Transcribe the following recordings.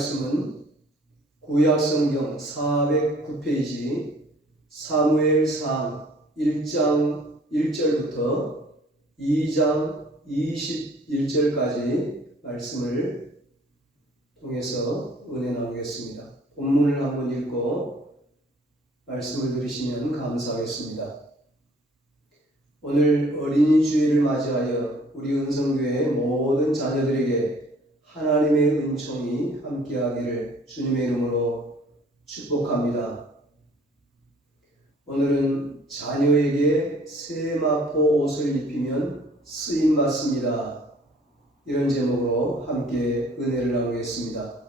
말씀은 구약성경 409페이지 사무엘상 1장 1절부터 2장 21절까지 말씀을 통해서 은혜 나누겠습니다. 본문을 한번 읽고 말씀을 들으시면 감사하겠습니다. 오늘 어린이 주일을 맞이하여 우리 은성교회 모든 자녀들에게 하나님의 은총이 함께하기를 주님의 이름으로 축복합니다. 오늘은 자녀에게 세마포 옷을 입히면 쓰임받습니다. 이런 제목으로 함께 은혜를 나누겠습니다.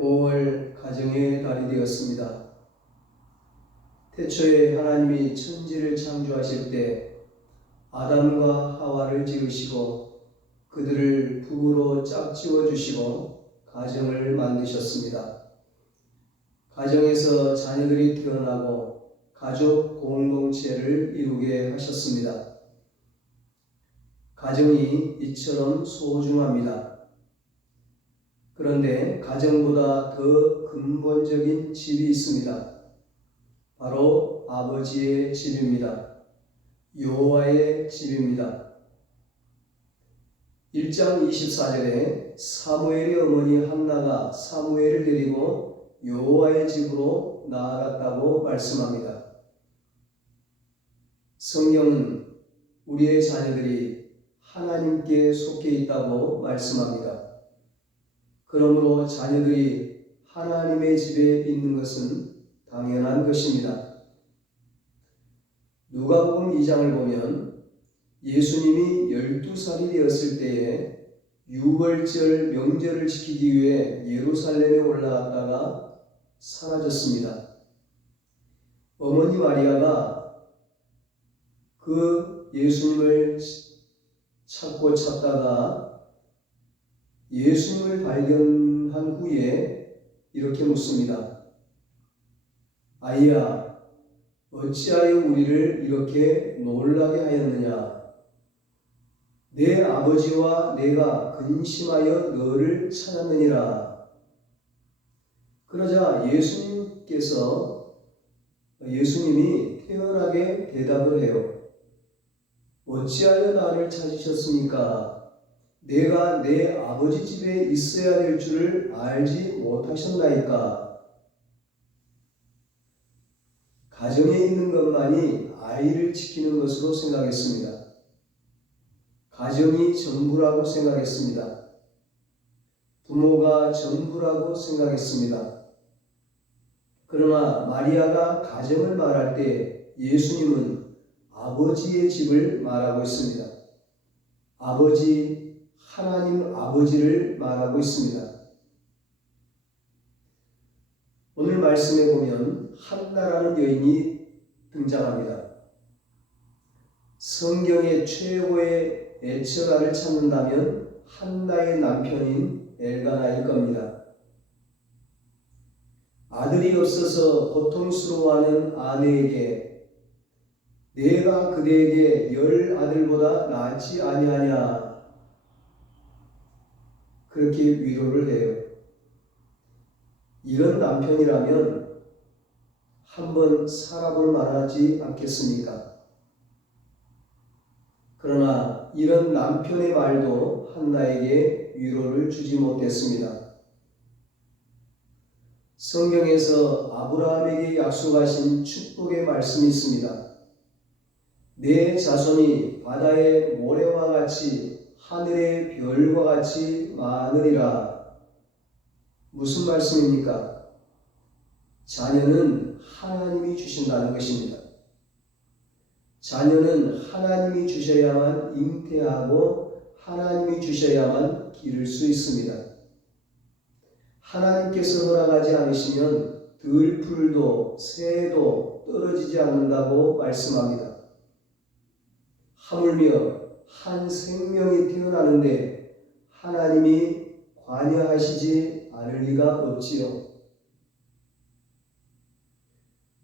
5월 가정의 달이 되었습니다. 태초에 하나님이 천지를 창조하실 때 아담과 하와를 지으시고 그들을 부부로 짝지어 주시고 가정을 만드셨습니다. 가정에서 자녀들이 태어나고 가족 공동체를 이루게 하셨습니다. 가정이 이처럼 소중합니다. 그런데 가정보다 더 근본적인 집이 있습니다. 바로 아버지의 집입니다. 여호와의 집입니다. 1장 24절에 사무엘의 어머니 한나가 사무엘을 데리고 여호와의 집으로 나아갔다고 말씀합니다. 성경은 우리의 자녀들이 하나님께 속해 있다고 말씀합니다. 그러므로 자녀들이 하나님의 집에 있는 것은 당연한 것입니다. 누가복음 2장을 보면 예수님이 12살이 되었을 때에 유월절 명절을 지키기 위해 예루살렘에 올라갔다가 사라졌습니다. 어머니 마리아가 그 예수님을 찾다가 예수님을 발견한 후에 이렇게 묻습니다. 아이야, 어찌하여 우리를 이렇게 놀라게 하였느냐? 내 아버지와 내가 근심하여 너를 찾았느니라. 그러자 예수님이 태연하게 대답을 해요. 어찌하여 나를 찾으셨습니까? 내가 내 아버지 집에 있어야 될 줄을 알지 못하셨나이까? 가정에 있는 것만이 아이를 지키는 것으로 생각했습니다. 가정이 전부라고 생각했습니다. 부모가 전부라고 생각했습니다. 그러나 마리아가 가정을 말할 때 예수님은 아버지의 집을 말하고 있습니다. 하나님 아버지를 말하고 있습니다. 오늘 말씀에 보면 한나라는 여인이 등장합니다. 성경의 최고의 애처가를 찾는다면 한나의 남편인 엘가나일 겁니다. 아들이 없어서 고통스러워하는 아내에게 내가 그대에게 10 아들보다 낫지 아니하냐 그렇게 위로를 해요. 이런 남편이라면 한번 살아볼 만하지 않겠습니까? 그러나 이런 남편의 말도 한나에게 위로를 주지 못했습니다. 성경에서 아브라함에게 약속하신 축복의 말씀이 있습니다. 내 자손이 바다의 모래와 같이 하늘의 별과 같이 많으리라. 무슨 말씀입니까? 자녀는 하나님이 주신다는 것입니다. 자녀는 하나님이 주셔야만 잉태하고 하나님이 주셔야만 기를 수 있습니다. 하나님께서 허락하지 않으시면 들풀도 새도 떨어지지 않는다고 말씀합니다. 하물며 한 생명이 태어나는데 하나님이 관여하시지 않을 리가 없지요.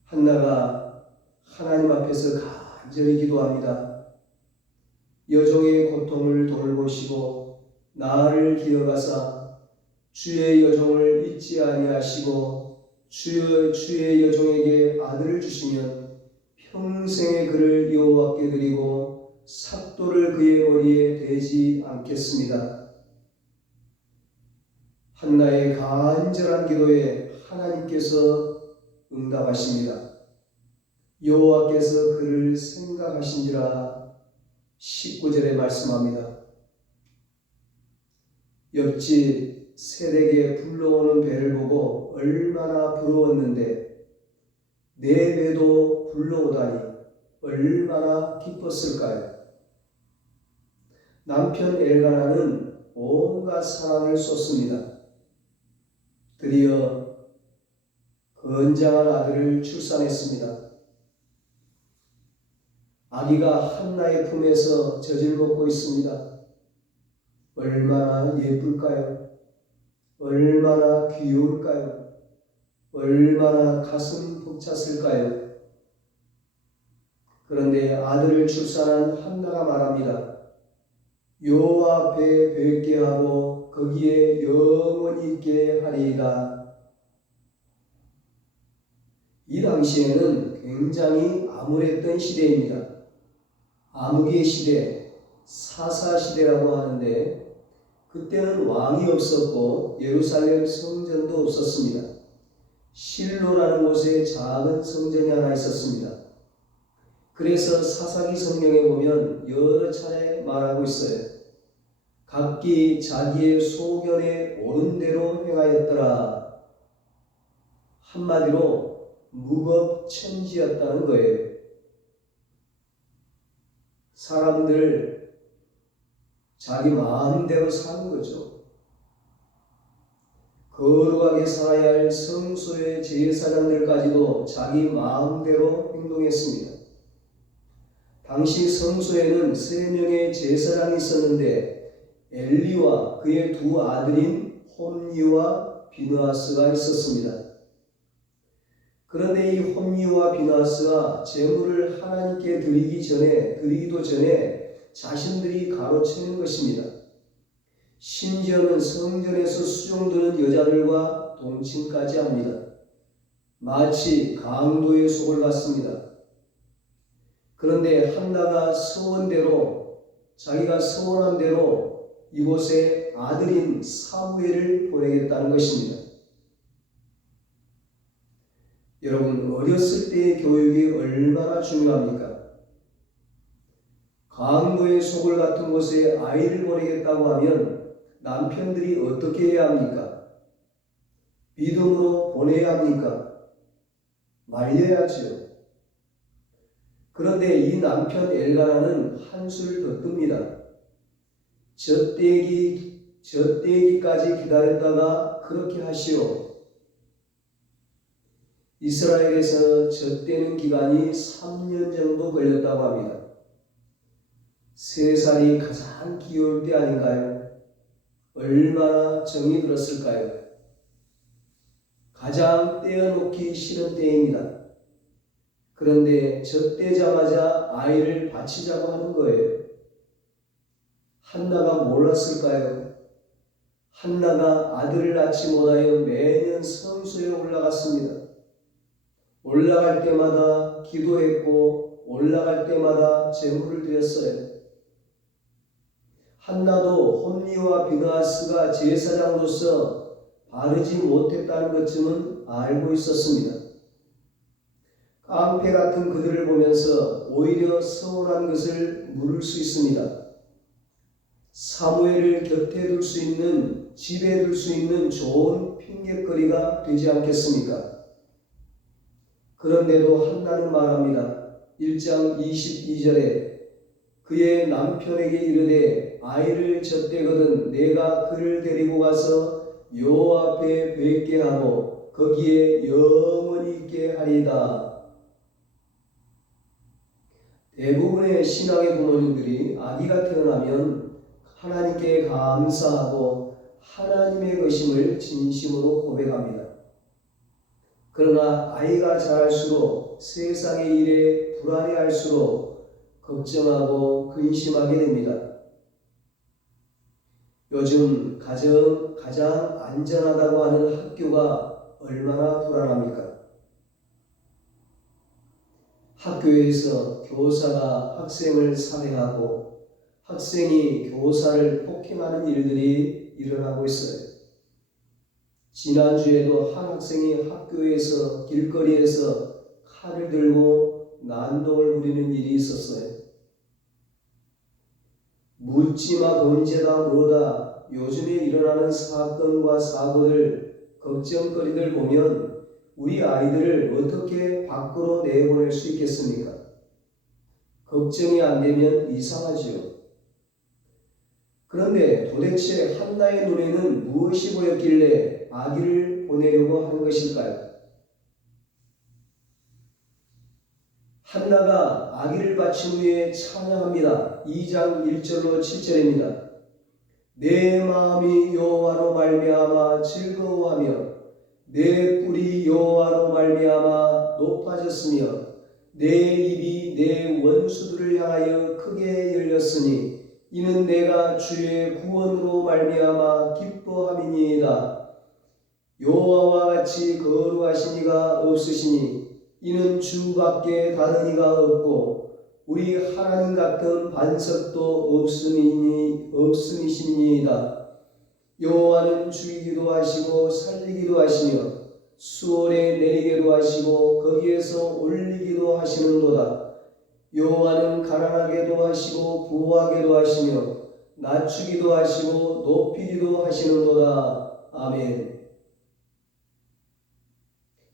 한나가 하나님 앞에서 간절히 기도합니다. 여종의 고통을 돌보시고 나를 기억하사 주의 여종을 잊지 아니하시고 주의 여종에게 아들을 주시면 평생에 그를 여호와께 드리고 삭도를 그의 머리에 대지 않겠습니다. 한나의 간절한 기도에 하나님께서 응답하십니다. 여호와께서 그를 생각하신지라 19절에 말씀합니다. 옆집 새댁에 불러오는 배를 보고 얼마나 부러웠는데 내 배도 불러오다니 얼마나 기뻤을까요? 남편 엘가나는 온갖 사랑을 쏟습니다. 드디어 건장한 아들을 출산했습니다. 아기가 한나의 품에서 젖을 먹고 있습니다. 얼마나 예쁠까요? 얼마나 귀여울까요? 얼마나 가슴 벅찼을까요? 그런데 아들을 출산한 한나가 말합니다. 여호와 앞에 뵙게 하고 거기에 영원히 있게 하리이다. 이 당시에는 굉장히 암울했던 시대입니다. 암흑의 시대, 사사시대라고 하는데 그때는 왕이 없었고 예루살렘 성전도 없었습니다. 실로라는 곳에 작은 성전이 하나 있었습니다. 그래서 사사기 성경에 보면 여러 차례 말하고 있어요. 각기 자기의 소견에 옳은 대로 행하였더라. 한마디로 무법천지였다는 거예요. 사람들 자기 마음대로 사는 거죠. 거룩하게 살아야 할 성소의 제사장들까지도 자기 마음대로 행동했습니다. 당시 성소에는 3명의 제사장이 있었는데 엘리와 그의 2 아들인 홈리와 비느하스가 있었습니다. 그런데 이 홈리와 비느하스가 제물을 하나님께 드리기도 전에 자신들이 가로채는 것입니다. 심지어는 성전에서 수종드는 여자들과 동침까지 합니다. 마치 강도의 속을 같습니다. 그런데 한나가 자기가 서원한 대로 이곳에 아들인 사무엘을 보내겠다는 것입니다. 여러분, 어렸을 때의 교육이 얼마나 중요합니까? 강도의 속을 같은 곳에 아이를 보내겠다고 하면 남편들이 어떻게 해야 합니까? 믿음으로 보내야 합니까? 말려야지요. 그런데 이 남편 엘가나는 한술 더 뜹니다. 젖대기까지 기다렸다가 그렇게 하시오. 이스라엘에서 젖대는 기간이 3년 정도 걸렸다고 합니다. 3살이 가장 귀여울 때 아닌가요? 얼마나 정이 들었을까요? 가장 떼어놓기 싫은 때입니다. 그런데 젖대자마자 아이를 바치자고 하는 거예요. 한나가 몰랐을까요? 한나가 아들을 낳지 못하여 매년 성소에 올라갔습니다. 올라갈 때마다 기도했고 올라갈 때마다 제물을 드렸어요. 한나도 홈리와 비느하스가 제사장으로서 바르지 못했다는 것쯤은 알고 있었습니다. 깡패 같은 그들을 보면서 오히려 서운한 것을 물을 수 있습니다. 사무엘을 곁에 둘 수 있는, 집에 둘 수 있는 좋은 핑곗거리가 되지 않겠습니까? 그런데도 한나는 말합니다. 1장 22절에 그의 남편에게 이르되 아이를 젖대거든 내가 그를 데리고 가서 여호와 앞에 뵙게 하고 거기에 영원히 있게 하리이다. 대부분의 신앙의 부모님들이 아기가 태어나면 하나님께 감사하고 하나님의 것임을 진심으로 고백합니다. 그러나 아이가 자랄수록 세상의 일에 불안해할수록 걱정하고 근심하게 됩니다. 요즘 가장 안전하다고 하는 학교가 얼마나 불안합니까? 학교에서 교사가 학생을 살해하고 학생이 교사를 폭행하는 일들이 일어나고 있어요. 지난주에도 한 학생이 학교에서 길거리에서 칼을 들고 난동을 부리는 일이 있었어요. 묻지마 범죄다 뭐다 요즘에 일어나는 사건과 사고들, 걱정거리들 보면 우리 아이들을 어떻게 밖으로 내보낼 수 있겠습니까? 걱정이 안 되면 이상하지요. 그런데 도대체 한나의 눈에는 무엇이 보였길래 아기를 보내려고 하는 것일까요? 한나가 아기를 바친 후에 찬양합니다. 2장 1절로 7절입니다. 내 마음이 여호와로 말미암아 즐거워하며 내 뿔이 여호와로 말미암아 높아졌으며 내 입이 내 원수들을 향하여 크게 열렸으니 이는 내가 주의 구원으로 말미암아 기뻐함이니이다. 여호와와 같이 거룩하신 이가 없으시니 이는 주밖에 다른 이가 없고 우리 하나님 같은 반석도 없음이시니이다. 여호와는 죽이기도 하시고 살리기도 하시며 수월에 내리게도 하시고 거기에서 올리기도 하시는도다. 여호와는 가난하게도 하시고 부하게도 하시며 낮추기도 하시고 높이기도 하시는도다. 아멘.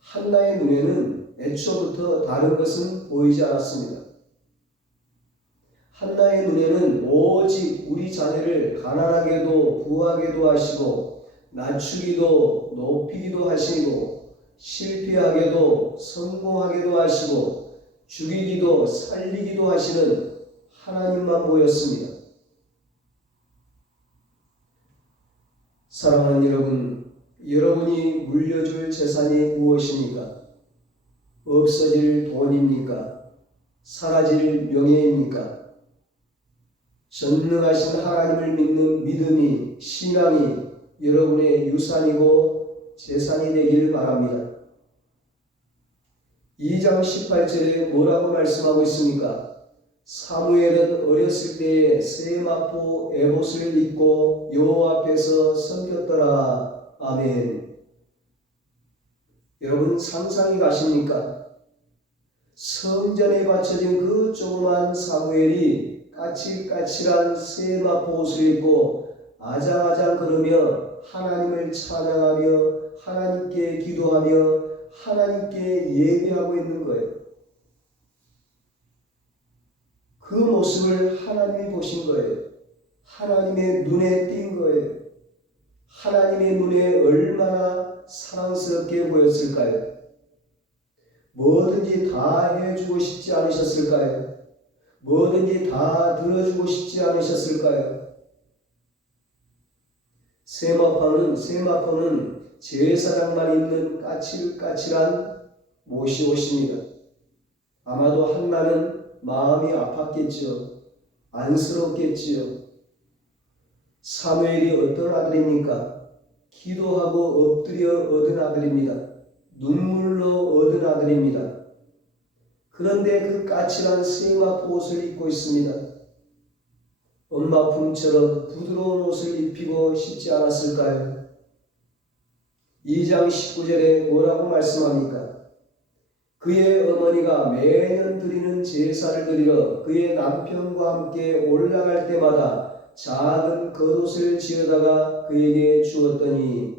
한나의 눈에는 애초부터 다른 것은 보이지 않았습니다. 한나의 눈에는 오직 우리 자녀를 가난하게도 부하게도 하시고 낮추기도 높이기도 하시고 실패하게도 성공하게도 하시고 죽이기도 살리기도 하시는 하나님만 보였습니다. 사랑하는 여러분, 여러분이 물려줄 재산이 무엇입니까? 없어질 돈입니까? 사라질 명예입니까? 전능하신 하나님을 믿는 믿음이, 신앙이 여러분의 유산이고 재산이 되길 바랍니다. 2장 18절에 뭐라고 말씀하고 있습니까? 사무엘은 어렸을 때에 세마포 에봇을 입고 여호와 앞에서 섬겼더라. 아멘. 여러분 상상이 가십니까? 성전에 바쳐진 그 조그만 사무엘이 까칠까칠한 세마포 옷을 입고 아장아장 걸으며 하나님을 찬양하며 하나님께 기도하며 하나님께 예배하고 있는 거예요. 그 모습을 하나님이 보신 거예요. 하나님의 눈에 띈 거예요. 하나님의 눈에 얼마나 사랑스럽게 보였을까요? 뭐든지 다 해주고 싶지 않으셨을까요? 뭐든지 다 들어주고 싶지 않으셨을까요? 세마포는 제사장만 입는 까칠까칠한 모시옷입니다. 아마도 한나는 마음이 아팠겠지요. 안쓰럽겠지요. 사무엘이 어떤 아들입니까? 기도하고 엎드려 얻은 아들입니다. 눈물로 얻은 아들입니다. 그런데 그 까칠한 세마포 옷을 입고 있습니다. 엄마 품처럼 부드러운 옷을 입히고 싶지 않았을까요? 2장 19절에 뭐라고 말씀합니까? 그의 어머니가 매년 드리는 제사를 드리러 그의 남편과 함께 올라갈 때마다 작은 겉옷을 지어다가 그에게 주었더니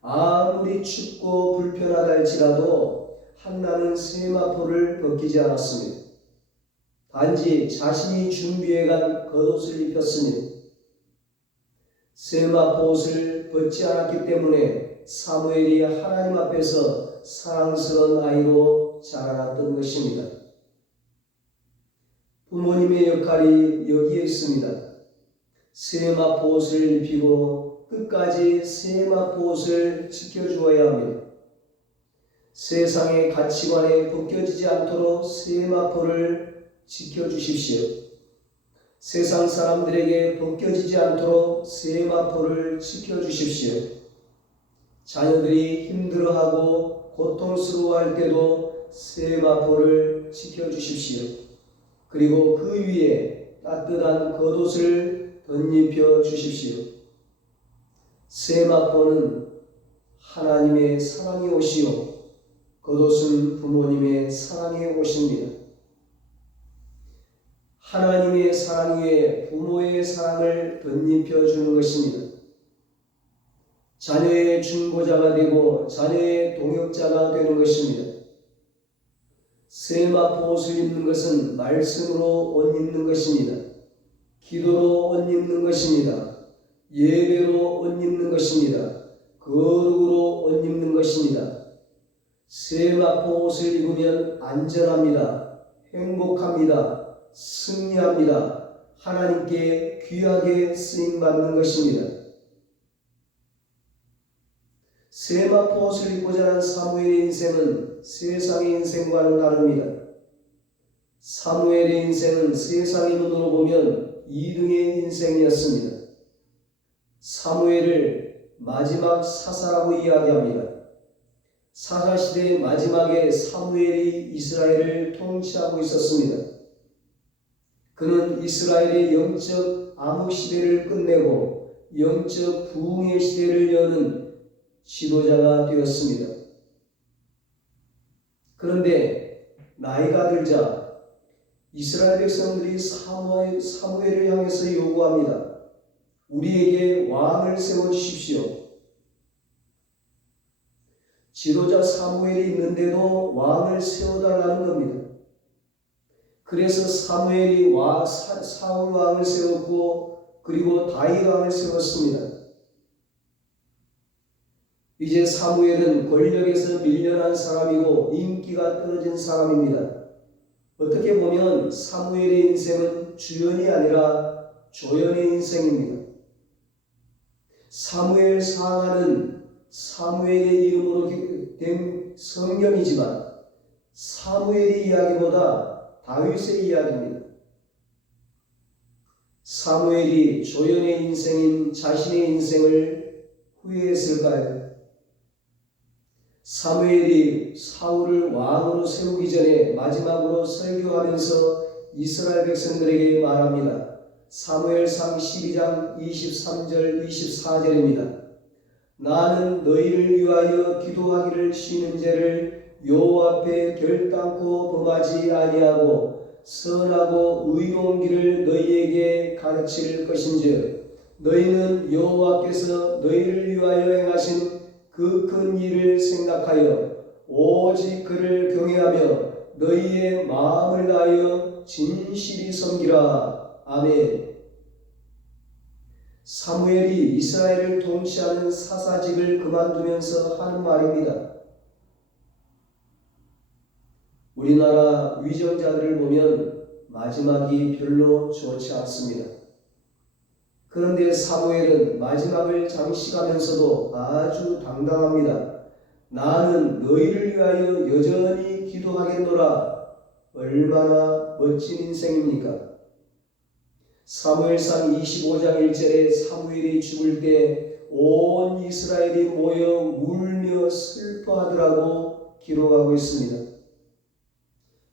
아무리 춥고 불편하다 할지라도 한나는 세마포를 벗기지 않았습니다. 단지 자신이 준비해간 겉옷을 입혔으니 세마포 옷을 벗지 않았기 때문에 사무엘이 하나님 앞에서 사랑스러운 아이로 자라났던 것입니다. 부모님의 역할이 여기에 있습니다. 세마포 옷을 입히고 끝까지 세마포 옷을 지켜주어야 합니다. 세상의 가치관에 벗겨지지 않도록 세마포를 지켜주십시오. 세상 사람들에게 벗겨지지 않도록 세마포를 지켜주십시오. 자녀들이 힘들어하고 고통스러워할 때도 세마포를 지켜주십시오. 그리고 그 위에 따뜻한 겉옷을 덧입혀 주십시오. 세마포는 하나님의 사랑의 옷이요, 겉옷은 부모님의 사랑의 옷입니다. 하나님의 사랑 위에 부모의 사랑을 덧입혀 주는 것입니다. 자녀의 중보자가 되고 자녀의 동역자가 되는 것입니다. 세마포 옷을 입는 것은 말씀으로 옷 입는 것입니다. 기도로 옷 입는 것입니다. 예배로 옷 입는 것입니다. 거룩으로 옷 입는 것입니다. 세마포 옷을 입으면 안전합니다. 행복합니다. 승리합니다. 하나님께 귀하게 쓰임받는 것입니다. 세마포 옷을 입고 자란 사무엘의 인생은 세상의 인생과는 다릅니다. 사무엘의 인생은 세상의 눈으로 보면 2등의 인생이었습니다. 사무엘을 마지막 사사라고 이야기합니다. 사사시대의 마지막에 사무엘이 이스라엘을 통치하고 있었습니다. 그는 이스라엘의 영적 암흑 시대를 끝내고 영적 부흥의 시대를 여는 지도자가 되었습니다. 그런데 나이가 들자 이스라엘 백성들이 사무엘을 향해서 요구합니다. 우리에게 왕을 세워주십시오. 지도자 사무엘이 있는데도 왕을 세워달라는 겁니다. 그래서 사무엘이 사울 왕을 세웠고 그리고 다윗 왕을 세웠습니다. 이제 사무엘은 권력에서 밀려난 사람이고 인기가 떨어진 사람입니다. 어떻게 보면 사무엘의 인생은 주연이 아니라 조연의 인생입니다. 사무엘 상하는 사무엘의 이름으로 된 성경이지만 사무엘의 이야기보다 다윗의 이야기입니다. 사무엘이 조연의 인생인 자신의 인생을 후회했을까요? 사무엘이 사울을 왕으로 세우기 전에 마지막으로 설교하면서 이스라엘 백성들에게 말합니다. 사무엘상 12장 23절 24절입니다. 나는 너희를 위하여 기도하기를 쉬는 죄를 여호와 앞에 결단코 범하지 아니하고 선하고 의로운 길을 너희에게 가르칠 것인즉 너희는 여호와께서 너희를 위하여 행하신 그 큰 일을 생각하여 오직 그를 경외하며 너희의 마음을 다하여 진실이 섬기라. 아멘. 사무엘이 이스라엘을 통치하는 사사직을 그만두면서 하는 말입니다. 우리나라 위정자들을 보면 마지막이 별로 좋지 않습니다. 그런데 사무엘은 마지막을 장식하면서도 아주 당당합니다. 나는 너희를 위하여 여전히 기도하겠노라. 얼마나 멋진 인생입니까? 사무엘상 25장 1절에 사무엘이 죽을 때 온 이스라엘이 모여 울며 슬퍼하더라고 기록하고 있습니다.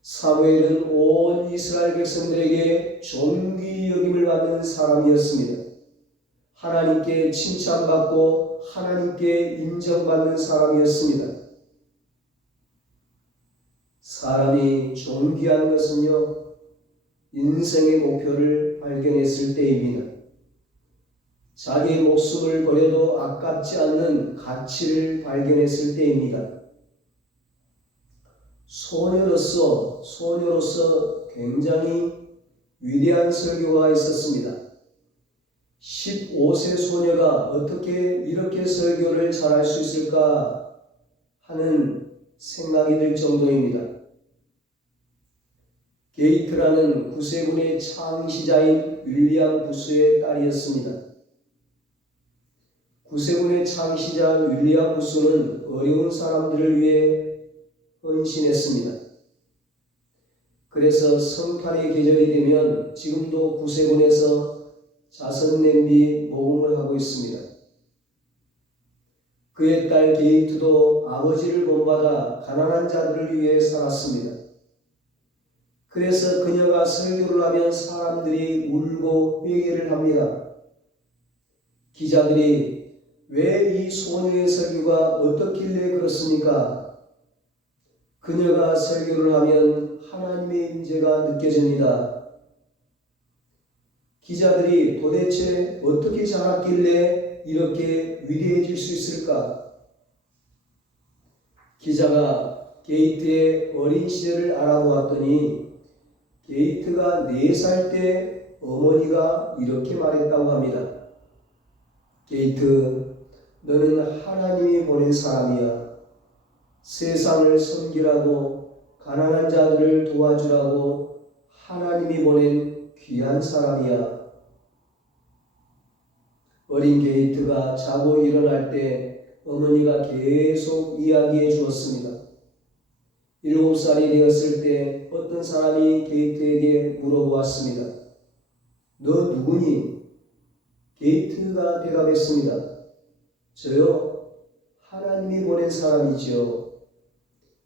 사무엘은 온 이스라엘 백성들에게 존귀 여김을 받는 사람이었습니다. 하나님께 칭찬받고 하나님께 인정받는 사람이었습니다. 사람이 존귀한 것은요, 인생의 목표를 발견했을 때입니다. 자기 목숨을 버려도 아깝지 않는 가치를 발견했을 때입니다. 소녀로서 굉장히 위대한 설교가 있었습니다. 15세 소녀가 어떻게 이렇게 설교를 잘할 수 있을까 하는 생각이 들 정도입니다. 게이트라는 구세군의 창시자인 윌리엄 부스의 딸이었습니다. 구세군의 창시자 윌리엄 부스는 어려운 사람들을 위해 헌신했습니다. 그래서 성탄의 계절이 되면 지금도 구세군에서 자선 냄비 모금을 하고 있습니다. 그의 딸 게이트도 아버지를 본받아 가난한 자들을 위해 살았습니다. 그래서 그녀가 설교를 하면 사람들이 울고 회개를 합니다. 기자들이 왜 이 소녀의 설교가 어떻길래 그렇습니까? 그녀가 설교를 하면 하나님의 임재가 느껴집니다. 기자들이 도대체 어떻게 자랐길래 이렇게 위대해질 수 있을까? 기자가 게이트의 어린 시절을 알아보았더니 게이트가 4살 때 어머니가 이렇게 말했다고 합니다. 게이트, 너는 하나님이 보낸 사람이야. 세상을 섬기라고, 가난한 자들을 도와주라고 하나님이 보낸 귀한 사람이야. 어린 게이트가 자고 일어날 때 어머니가 계속 이야기해 주었습니다. 7살이 되었을 때 어떤 사람이 게이트에게 물어보았습니다. 너 누구니? 게이트가 대답했습니다. 저요, 하나님이 보낸 사람이지요.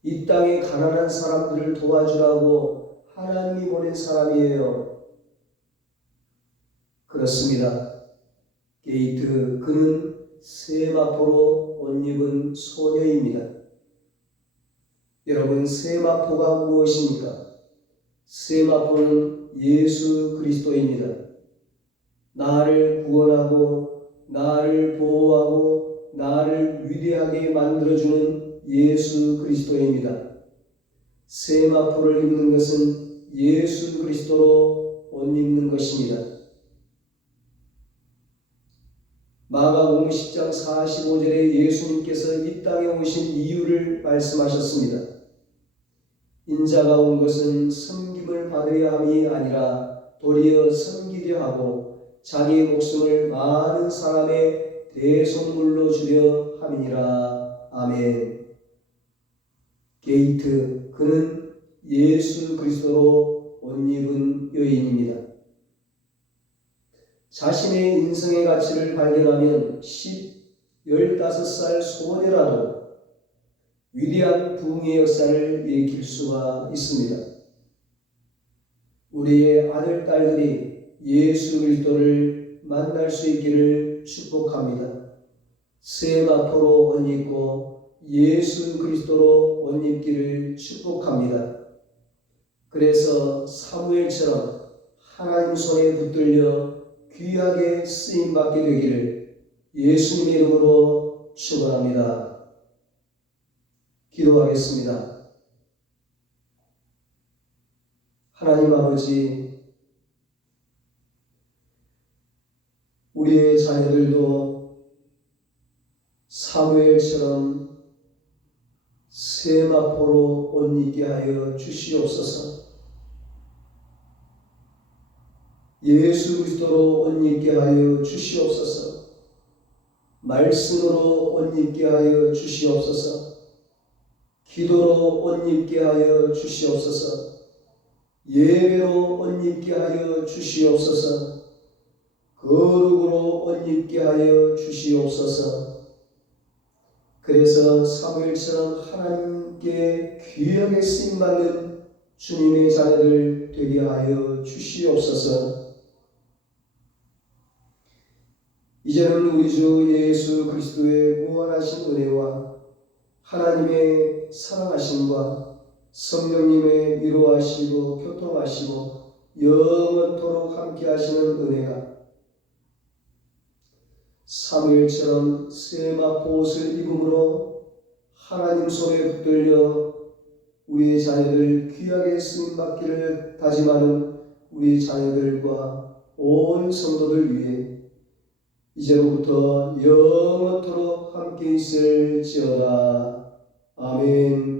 이 땅에 가난한 사람들을 도와주라고 하나님이 보낸 사람이에요. 그렇습니다. 게이트, 그는 세마포로 옷 입은 소녀입니다. 여러분, 세마포가 무엇입니까? 세마포는 예수 그리스도입니다. 나를 구원하고 나를 보호하고 나를 위대하게 만들어주는 예수 그리스도입니다. 세마포를 입는 것은 예수 그리스도로 옷 입는 것입니다. 마가복음 10장 45절에 예수님께서 이 땅에 오신 이유를 말씀하셨습니다. 인자가 온 것은 섬김을 받으려 함이 아니라 도리어 섬기려 하고 자기 목숨을 많은 사람의 대속물로 주려 함이니라. 아멘. 게이트, 그는 예수 그리스도로 옷 입은 여인입니다. 자신의 인생의 가치를 발견하면 15살 소녀라도 위대한 부흥의 역사를 일으킬 수가 있습니다. 우리의 아들, 딸들이 예수 그리스도를 만날 수 있기를 축복합니다. 세마포로 옷 입고 예수 그리스도로 옷 입기를 축복합니다. 그래서 사무엘처럼 하나님 손에 붙들려 귀하게 쓰임받게 되기를 예수님의 이름으로 축원합니다. 기도하겠습니다. 하나님 아버지, 우리의 자녀들도 사무엘처럼 세마포로 옷 입게 하여 주시옵소서. 예수 그리스도로 옷 입게 하여 주시옵소서. 말씀으로 옷 입게 하여 주시옵소서. 기도로 옷 입게 하여 주시옵소서. 예배로 옷 입게 하여 주시옵소서. 거룩으로 옷 입게 하여 주시옵소서. 그래서 사무엘처럼 하나님께 귀하게 쓰임받는 주님의 자녀들 되게 하여 주시옵소서. 이제는 우리 주 예수 그리스도의 무한하신 은혜와 하나님의 사랑하심과 성령님의 위로하시고 교통하시고 영원토록 함께하시는 은혜가 사무엘처럼 세마포 옷을 입음으로 하나님 손에 붙들려 우리의 자녀들 귀하게 쓰임받기를 다짐하는 우리 자녀들과 온 성도들 위해 이제로부터 영원토록 함께 있을지어다. 아멘.